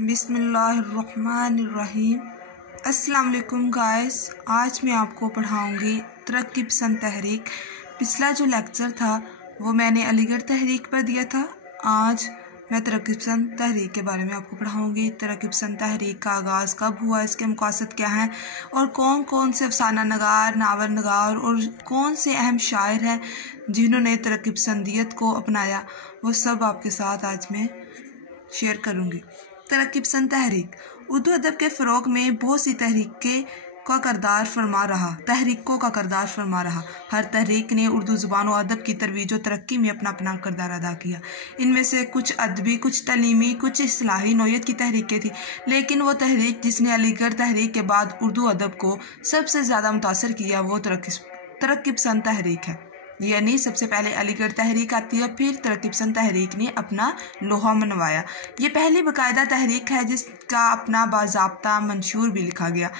बिस्मिल्लाहिर्रहमानिर्रहीम। अस्सलाम वालेकुम गाइस, आज मैं आपको पढ़ाऊँगी तरक्की पसंद तहरीक। पिछला जो लेक्चर था वो मैंने अलीगढ़ तहरीक पर दिया था। आज मैं तरक्की पसंद तहरीक के बारे में आपको पढ़ाऊँगी। तरक्की पसंद तहरीक का आगाज़ कब हुआ, इसके मक़ासद क्या हैं और कौन कौन से अफसाना नगार, नावल नगार और कौन से अहम शायर हैं जिन्होंने तरक्की पसंदियत को अपनाया, वो सब आपके साथ आज मैं शेयर करूँगी। तरक्की पसंद तहरीक उर्दू अदब के फ़रोग़ में बहुत सी तहरीकों का किरदार फरमा रहा। हर तहरीक ने उर्दू ज़ुबान और अदब की तरवीज और तरक्की में अपना अपना किरदार अदा किया। इनमें से कुछ अदबी, कुछ तलीमी, कुछ इस्लाही नौयत की तहरीकें थी, लेकिन वो तहरीक जिसने अलीगढ़ तहरीक के बाद उर्दू अदब को सबसे ज़्यादा मुतासर किया वो तरक्की पसंद तहरीक है। यानी सबसे पहले अलीगढ़ तहरीक आती है, फिर तरक्की पसंद तहरीक ने अपना लोहा मनवाया। ये पहली बाकायदा तहरीक है जिसका अपना बाज़ाब्ता मंशूर भी लिखा गया।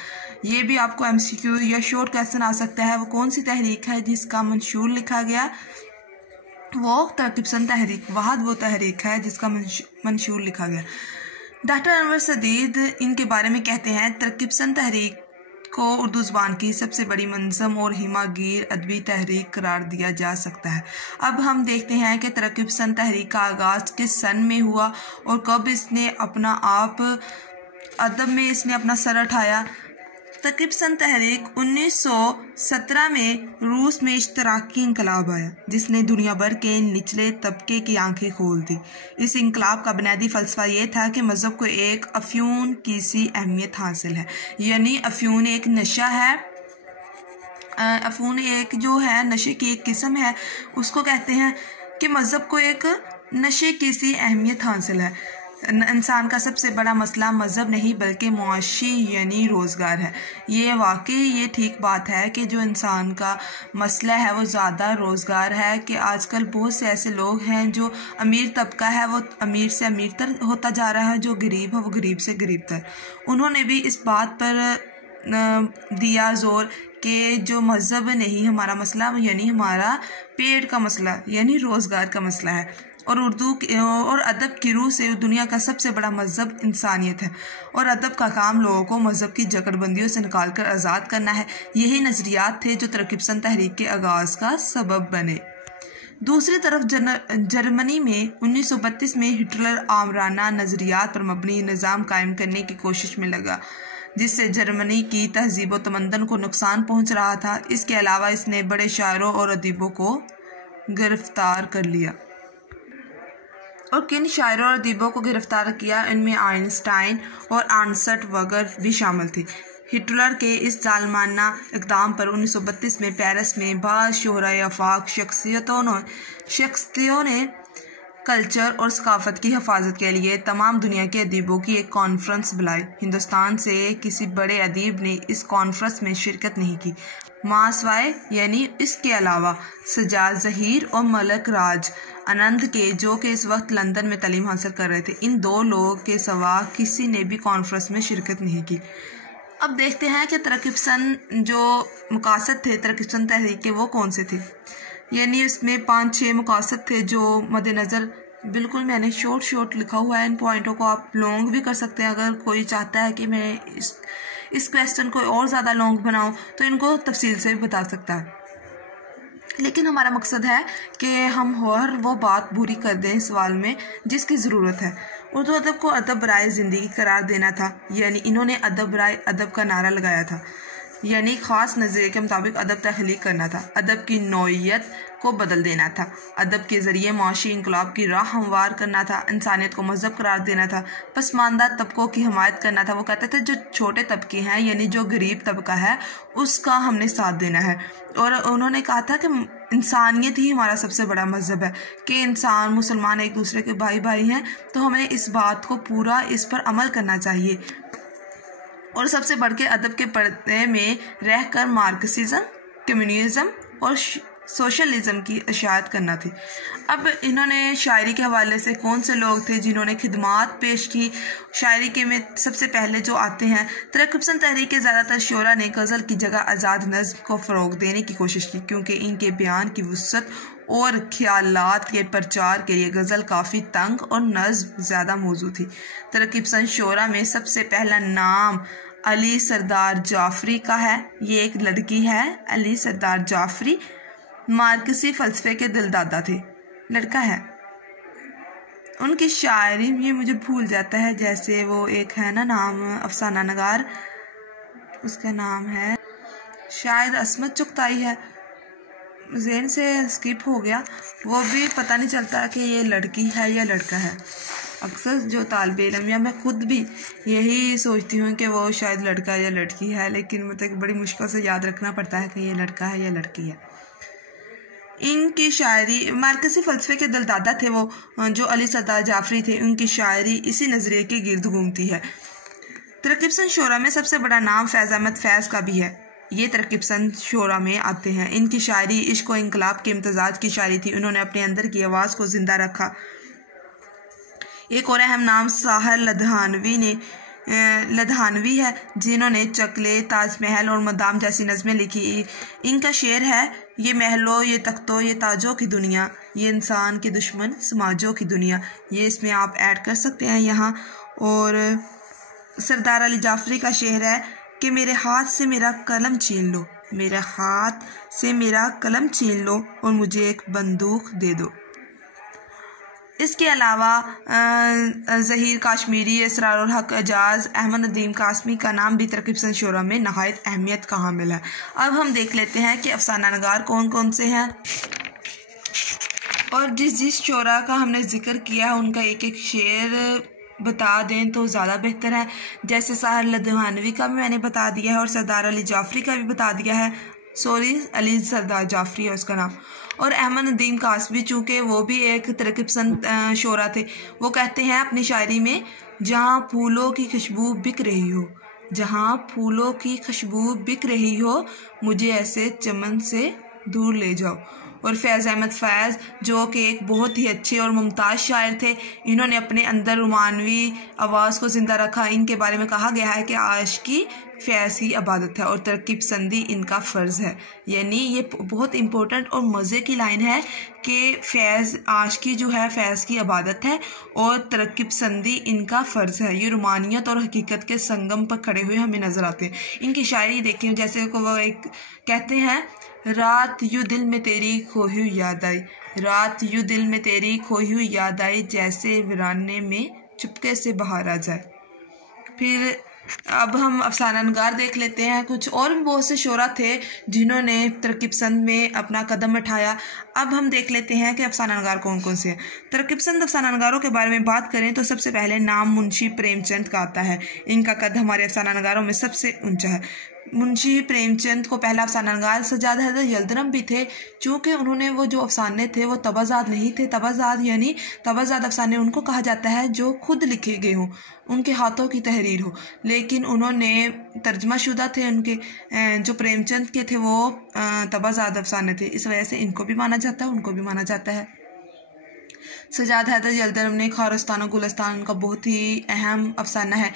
ये भी आपको MCQ या शॉर्ट क्वेश्चन आ सकता है, वो कौन सी तहरीक है जिसका मंशूर लिखा गया, वो तरक्की पसंद तहरीक। वहाद वो तहरीक है जिसका मंशूर लिखा गया। डॉक्टर अनवर सदीद इनके बारे में कहते हैं, तरक्की पसंद तहरीक को उर्दू ज़ुबान की सबसे बड़ी मंज़म और हिमागीर अदबी तहरीक करार दिया जा सकता है। अब हम देखते हैं कि तरक्की पसंद तहरीक का आगाज़ किस सन में हुआ और कब इसने अपना आप अदब में अपना सर उठाया। तरक्की पसंद तहरीक 1917 में रूस में इश्तराकी इंकलाब आया जिसने दुनिया भर के निचले तबके की आंखें खोल दी। इस इंकलाब का बुनियादी फ़लसफ़ा ये था कि मज़हब को एक अफ्यून की सी अहमियत हासिल है। यानी अफ्यून एक नशा है, अफ्यून एक जो है नशे की एक किस्म है, उसको कहते हैं कि मज़हब को एक नशे की सी अहमियत हासिल है। इंसान का सबसे बड़ा मसला मज़हब नहीं बल्कि मुआशी यानी रोज़गार है। ये ठीक बात है कि जो इंसान का मसला है वो ज़्यादा रोज़गार है, कि आजकल बहुत से ऐसे लोग हैं जो अमीर तबका है वो अमीर से अमीर तर होता जा रहा है, जो गरीब है वो गरीब से गरीब तर। उन्होंने भी इस बात पर दिया जोर कि जो मज़हब नहीं हमारा मसला यानी हमारा पेट का मसला यानी रोज़गार का मसला है। और उर्दू और अदब की रूह से दुनिया का सबसे बड़ा मज़हब इंसानियत है और अदब का काम लोगों को मज़हब की जकड़बंदियों से निकाल कर आज़ाद करना है। यही नज़रियात थे जो तरक्की पसंद तहरीक के आगाज़ का सबब बने। दूसरी तरफ जर्मनी में 1932 में हिटलर आमराना नज़रियात पर मबनी निज़ाम कायम करने की कोशिश में लगा, जिससे जर्मनी की तहजीब व तमद्दुन को नुकसान पहुँच रहा था। इसके अलावा इसने बड़े शायरों और अदीबों को गिरफ्तार कर लिया। और किन शायरों और अदीबों को गिरफ्तार किया, इनमें आइंस्टाइन और अर्नस्ट वगैरह भी शामिल थे। हिटलर के इस जालमाना इक़दाम पर 1932 में पेरिस में बाज़ शोहराए आफाक शख्सियतों ने कल्चर और सकाफ़त की हिफाजत के लिए तमाम दुनिया के अदीबों की एक कॉन्फ्रेंस बुलाई। हिंदुस्तान से किसी बड़े अदीब ने इस कॉन्फ्रेंस में शिरकत नहीं की, मासवाए यानी इसके अलावा सजाद ज़हीर और मलक राज आनंद के, जो कि इस वक्त लंदन में तालीम हासिल कर रहे थे। इन दो लोगों के सिवा किसी ने भी कॉन्फ्रेंस में शिरकत नहीं की। अब देखते हैं कि तरक्की पसंद जो मक़ासद थे तरक्की पसंद तहरीक के वो कौन से थे। यानी इसमें 5-6 मक़ासद थे जो मद्देनज़र, बिल्कुल मैंने शॉर्ट लिखा हुआ है। इन पॉइंटों को आप लॉन्ग भी कर सकते हैं। अगर कोई चाहता है कि मैं इस क्वेश्चन को और ज़्यादा लॉन्ग बनाऊं तो इनको तफसील से भी बता सकता है, लेकिन हमारा मकसद है कि हम हर वो बात पूरी कर दें इस सवाल में जिसकी ज़रूरत है। उर्दू अदब को अदब बराए ज़िंदगी करार देना था, यानी इन्होंने अदब बराए अदब का नारा लगाया था, यानी ख़ास नज़रिए के मुताबिक अदब तख्लीक करना था, अदब की नौइयत को बदल देना था, अदब के ज़रिए मुआशी इनकलाब की राह हमवार करना था, इंसानियत को मज़हब करार देना था, पसमानदा तबकों की हमायत करना था। वो कहते थे जो छोटे तबके हैं यानी जो गरीब तबका है उसका हमने साथ देना है। और उन्होंने कहा था कि इंसानियत ही हमारा सबसे बड़ा मज़हब है, कि इंसान मुसलमान एक दूसरे के भाई भाई हैं, तो हमें इस बात को पूरा इस पर अमल करना चाहिए। और सबसे बढ़ के अदब के पर्दे में रहकर मार्क्सिज्म, कम्युनिज्म और सोशलिज़म की इशाअत करना थी। अब इन्होंने शायरी के हवाले से कौन से लोग थे जिन्होंने खिदमात पेश की? शायरी के में सबसे पहले जो आते हैं, तरक्की पसंद तहरीक के ज़्यादातर शोरा ने गज़ल की जगह आज़ाद नज़्म को फ़रोग़ देने की कोशिश की, क्योंकि इनके बयान की वुसअत और ख़यालात के प्रचार के लिए गज़ल काफ़ी तंग और नज़्म ज़्यादा मौजू थी। तरक्की पसंद शोरा में सबसे पहला नाम अली सरदार जाफ़री का है। ये एक लड़की है, अली सरदार जाफ़री, मार्क्सी फ़लसफ़े के दिलदादा थे, लड़का है। उनकी शायरी ये मुझे भूल जाता है, जैसे वो एक है ना नाम अफसाना नगार, उसका नाम है शायद असमत चुगताई है, ज़हन से स्किप हो गया, वो भी पता नहीं चलता कि ये लड़की है या लड़का है। अक्सर जो तालिब इल्म या मैं खुद भी यही सोचती हूँ कि वो शायद लड़का या लड़की है, लेकिन मतलब बड़ी मुश्किल से याद रखना पड़ता है कि ये लड़का है या लड़की है। इनकी शायरी मार्क्सी फ़लसफ़े के दिलदादा थे वो, जो अली सरदार जाफ़री थे। उनकी शायरी इसी नज़रिए के गिर्द घूमती है। तरक्की पसंद शोरा में सबसे बड़ा नाम फैज़ अहमद फैज़ का भी है। ये तरक्की पसंद शोरा में आते हैं। इनकी शायरी इश्क व इनकलाब के इम्तजाज की शायरी थी। उन्होंने अपने अंदर की आवाज़ को ज़िंदा रखा। एक और अहम नाम साहर लधानवी है, जिन्होंने चकले, ताजमहल और मदाम जैसी नज़में लिखी। इनका शेर है, ये महलों, ये तख्तों, ये ताजों की दुनिया, ये इंसान के दुश्मन समाजों की दुनिया। ये इसमें आप ऐड कर सकते हैं यहाँ। और सरदार अली जाफ़री का शेर है कि मेरे हाथ से मेरा कलम छीन लो, मेरे हाथ से मेरा कलम छीन लो और मुझे एक बंदूक दे दो। इसके अलावा ज़हीर काश्मीरी, इसरारुल हक एजाज, अहमद नदीम कासमी का नाम भी तरक्की पसंद शोरा में नहायत अहमियत का हामिल है। अब हम देख लेते हैं कि अफसाना नगार कौन कौन से हैं, और जिस शोरा का हमने जिक्र किया उनका एक एक शेर बता दें तो ज़्यादा बेहतर है। जैसे साहर लधानवी का भी मैंने बता दिया है और सरदार अली जाफ़री का भी बता दिया है, अली सरदार जाफ़री है उसका नाम। और अहमद नदीम कासमी, चूँकि वो भी एक तरक्की पसंद शोरा थे, वो कहते हैं अपनी शायरी में, जहाँ फूलों की खुशबू बिक रही हो, जहाँ फूलों की खुशबू बिक रही हो, मुझे ऐसे चमन से दूर ले जाओ। और फैज़ अहमद फैज़, जो कि एक बहुत ही अच्छे और मुमताज़ शायर थे, इन्होंने अपने अंदर रोमानवी आवाज़ को ज़िंदा रखा। इनके बारे में कहा गया है कि आशिकी फ़ैज़ की इबादत है और तरक्की पसंदी इनका फ़र्ज़ है। यानी ये बहुत इम्पोर्टेंट और मज़े की लाइन है कि फ़ैज़ आशिकी जो है फ़ैज़ की इबादत है और तरक्की पसंदी इनका फ़र्ज़ है। ये रुमानियत और हकीकत के संगम पर खड़े हुए हमें नज़र आते हैं। इनकी शायरी देखिए, जैसे को वो एक कहते हैं, रात यूँ दिल में तेरी खोई हुई याद आई, रात यूँ दिल में तेरी खोई हुई याद आई, जैसे वीराने में चुपके से बाहर आ जाए। फिर अब हम अफसाना नगार देख लेते हैं। कुछ और भी बहुत से शोरा थे जिन्होंने तरक्की पसंद में अपना कदम उठाया। अब हम देख लेते हैं कि अफसाना नगार कौन कौन से हैं। तरक्की पसंद अफसाना नगारों के बारे में बात करें तो सबसे पहले नाम मुंशी प्रेमचंद का आता है। इनका कद हमारे अफसाना नगारों में सबसे ऊंचा है। मुंशी प्रेमचंद को पहला अफसाना नगार सज्जाद हैदर यल्दरम भी थे, चूँकि उन्होंने वो जो अफसाने थे वो तबाजाद नहीं थे। तबाजाद यानी तबाजाद अफसाने उनको कहा जाता है जो खुद लिखे गए हों, उनके हाथों की तहरीर हो, लेकिन उन्होंने तर्जमा शुदा थे। उनके जो प्रेमचंद के थे वो तबाजाद अफसाने थे, इस वजह से इनको भी माना जाता है, उनको भी माना जाता है। सज्जाद हैदर यल्दरम ने खारिस्तान और गुलिस्तान, उनका बहुत ही अहम अफसाना है।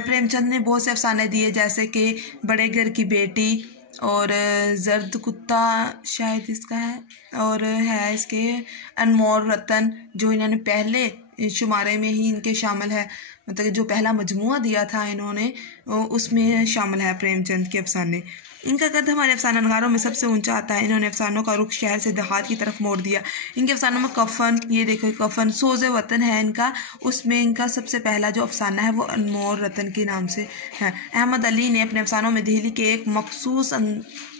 प्रेमचंद ने बहुत से अफसाने दिए, जैसे कि बड़े घर की बेटी और जर्द कुत्ता शायद इसका है, और है इसके अनमोल रतन, जो इन्होंने पहले शुमारे में ही इनके शामिल है, मतलब जो पहला मजमुआ दिया था इन्होंने उसमें शामिल है प्रेमचंद के अफसाने। इनका कद हमारे अफसाना नगारों में सबसे ऊंचा आता है। इन्होंने अफसानों का रुख शहर से देहात की तरफ मोड़ दिया। इनके अफसानों में कफन, ये देखो कफन, सोज़े वतन है इनका, उसमें इनका सबसे पहला जो अफसाना है वो अनमोल रतन के नाम से है। अहमद अली ने अपने अफसानों में दिल्ली के एक मखसूस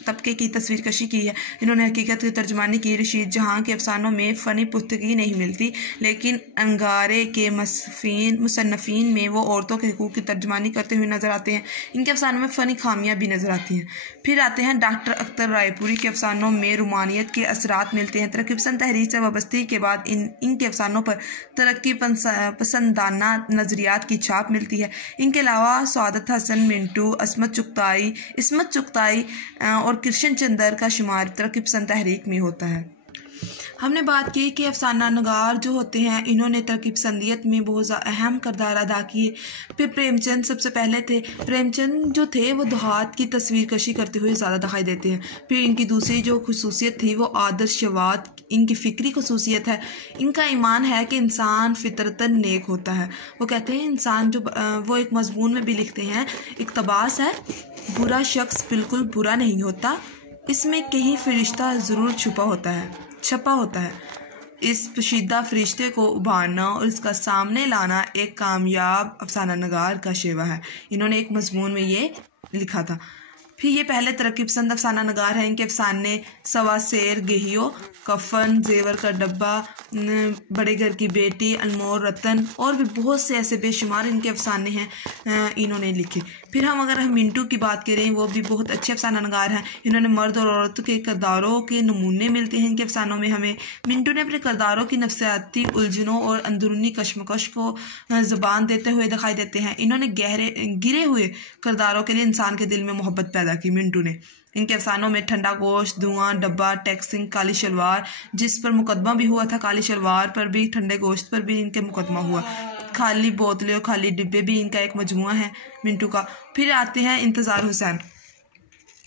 तबके की तस्वीर कशी की है। इन्होंने हकीकत की तर्जमानी की। रशीद जहाँ के अफसानों में फ़नी पुख्तगी नहीं मिलती, लेकिन अंगारे के मुसन्नफ़ीन में वो औरतों के हकूक़ की तर्जमानी करते हुए नज़र आते हैं। इनके अफसानों में फ़नी खामियाँ भी नज़र आती हैं। फिर आते हैं डॉक्टर अख्तर रायपुरी के अफसानों में रुमानियत के असरात मिलते हैं। तरक्की पसंद तहरीर से वाबस्तगी के बाद इनके अफसानों पर तरक्की पसंदाना नज़रियात की छाप मिलती है। इनके अलावा सआदत हसन मिंटू, इसमत चुगताई और और कृष्ण चंद्र का शुमार तरक्की पसंद तहरीक में होता है। हमने बात की कि अफसाना नगार जो होते हैं इन्होंने तरक्की पसंदियत में बहुत अहम किरदार अदा किए। फिर प्रेमचंद सबसे पहले थे। प्रेमचंद जो थे वो देहात की तस्वीर कशी करते हुए ज़्यादा दिखाई देते हैं। फिर इनकी दूसरी जो खुसूसियत थी वो आदर्शवाद, इनकी फ़िक्री खुसूसियत है। इनका ईमान है कि इंसान फितरतन नेक होता है। वो कहते हैं इंसान जो वो एक मजमून में भी लिखते हैं, इक़्तिबास है, बुरा शख्स बिल्कुल बुरा नहीं होता, इसमें कहीं फरिश्ता ज़रूर छपा होता है। इस पोशीदा फरिश्ते को उभारना और इसका सामने लाना एक कामयाब अफसाना नगार का शेवा है। इन्होंने एक मजमून में ये लिखा था। फिर ये पहले तरक्की पसंद अफसाना नगार हैं। इनके अफसाने सवा शेर, गेहियो, कफन, जेवर का डब्बा, बड़े घर की बेटी, अनमोल रतन और भी बहुत से ऐसे बेशुमार इनके अफसाने हैं इन्होंने लिखे। फिर अगर हम मिंटू की बात करें, वो भी बहुत अच्छे अफसाना नगार हैं। इन्होंने मर्द और औरत के किरदारों के नमूने मिलते हैं इनके अफसानों में हमें। मिंटू ने अपने किरदारों की नफ्सियाती उलझनों और अंदरूनी कशमकश को ज़बान देते हुए दिखाई देते हैं। इन्होंने गिरे हुए किरदारों के लिए इंसान के दिल में मोहब्बत पैदा की मिंटू ने। इनके अफसानों में ठंडा गोश्त, धुआं, डब्बा, टैक्सिंग, काली शलवार, जिस पर मुकदमा भी हुआ था, काली शलवार पर भी, ठंडे गोश्त पर भी इनके मुकदमा हुआ, खाली बोतलें और खाली डिब्बे भी इनका एक मजमुआ है मिंटू का। फिर आते हैं इंतज़ार हुसैन।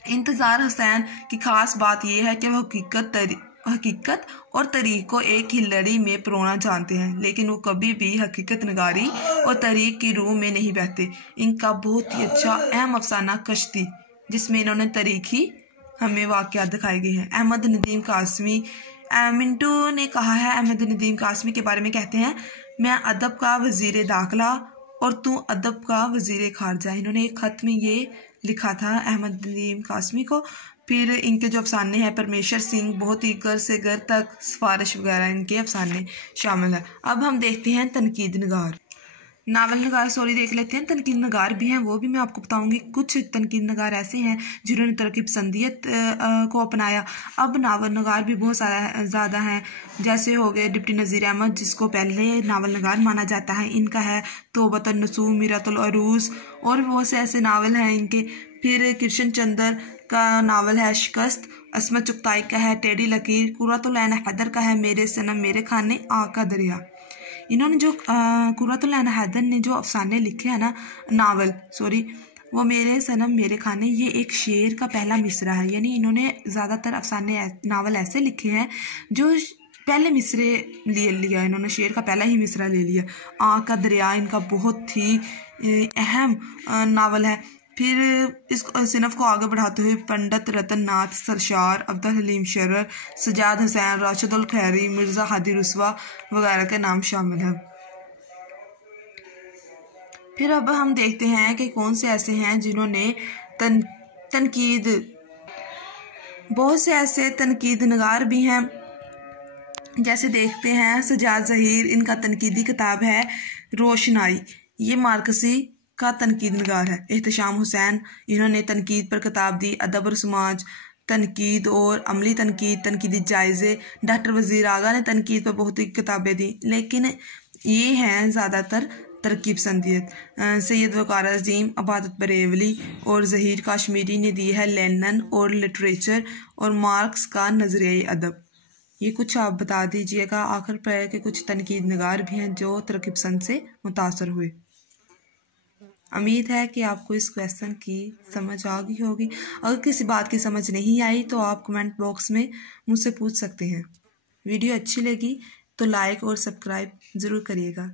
इंतज़ार हुसैन की ख़ास बात यह है कि वह हकीकत और तरीक़ को एक ही लड़ी में परोना जानते हैं, लेकिन वो कभी भी हकीकत नगारी और तरीक़ की रूह में नहीं बहते। इनका बहुत ही अच्छा अहम अफसाना कश्ती, जिसमें इन्होंने तरीक़ी हमें वाक़यात दिखाए गए हैं। अहमद नदीम कासमी, मिंटू ने कहा है अहमद नदीम कासमी के बारे में, कहते हैं मैं अदब का वज़ीर दाखिला और तू अदब का वज़ीर खारजा। इन्होंने एक ख़त में ये लिखा था अहमद नदीम कासमी को। फिर इनके जो अफसाने हैं, परमेश्वर सिंह, बहुत ही घर से घर तक, सिफारिश वगैरह, इनके अफसाने शामिल है। अब हम देखते हैं तनकीद नगार, नावल नगार देख लेते हैं। तनकीद नगार भी हैं, वो भी मैं आपको बताऊंगी। कुछ तनकीद नगार ऐसे हैं जिन्होंने तरक्की पसंदियत को अपनाया। अब नावल नगार भी बहुत सारा ज़्यादा हैं, जैसे हो गए डिप्टी नज़ीर अहमद, जिसको पहले नावल नगार माना जाता है। इनका है तौबतुन नसूह, मीरातुल अरूस और बहुत से ऐसे नावल हैं इनके। फिर कृष्ण चंद्र का नावल है शिकस्त, असमत चुगताई का है टेढ़ी लकीर, कुर्रतुल ऐन हैदर का है मेरे सनम मेरे खाने आका दरिया। इन्होंने जो कुर्रतुल ऐन हैदर ने जो अफसाने लिखे हैं ना, वो मेरे सनम मेरे खाने, ये एक शेर का पहला मिसरा है। यानी इन्होंने ज़्यादातर अफसाने नावल ऐसे लिखे हैं जो पहले मिसरे लिया, इन्होंने शेर का पहला ही मिसरा ले लिया। आँख का दरिया इनका बहुत ही अहम नावल है। फिर इस सिनफ को आगे बढ़ाते हुए पंडित रतन नाथ सरशार, अब्दुल हलीम शरर, सजाद हुसैन, राशिदुल खैरी, मिर्ज़ा हादी रुस्वा वगैरह के नाम शामिल हैं। फिर अब हम देखते हैं कि कौन से ऐसे हैं जिन्होंने तनकीद, बहुत से ऐसे तनकीद नगार भी हैं। जैसे देखते हैं सजाद ज़हीर, इनका तनकीदी किताब है रोशनाई, ये मार्कसी का तनकीद नगार है। एहतशाम हुसैन, इन्होंने तनकीद पर किताब दी, अदब और समाज, तनकीद और अमली तनकीद, तनकीदी जायज़े। डॉक्टर वज़ीर आगा ने तनकीद पर बहुत ही किताबें दी, लेकिन ये हैं ज़्यादातर तरक्की पसंदियत। सैयद वक़ार अज़ीम, अबादत बरेवली और ज़हीर काश्मीरी ने दी है लेनन और लिटरेचर और मार्क्स का नज़रिया अदब। ये कुछ आप बता दीजिएगा आखिर पर के कुछ तनकीद नगार भी हैं जो तरक्की पसंद से मुतासर हुए। उम्मीद है कि आपको इस क्वेश्चन की समझ आ गई होगी। अगर किसी बात की समझ नहीं आई तो आप कमेंट बॉक्स में मुझसे पूछ सकते हैं। वीडियो अच्छी लगी तो लाइक और सब्सक्राइब ज़रूर करिएगा।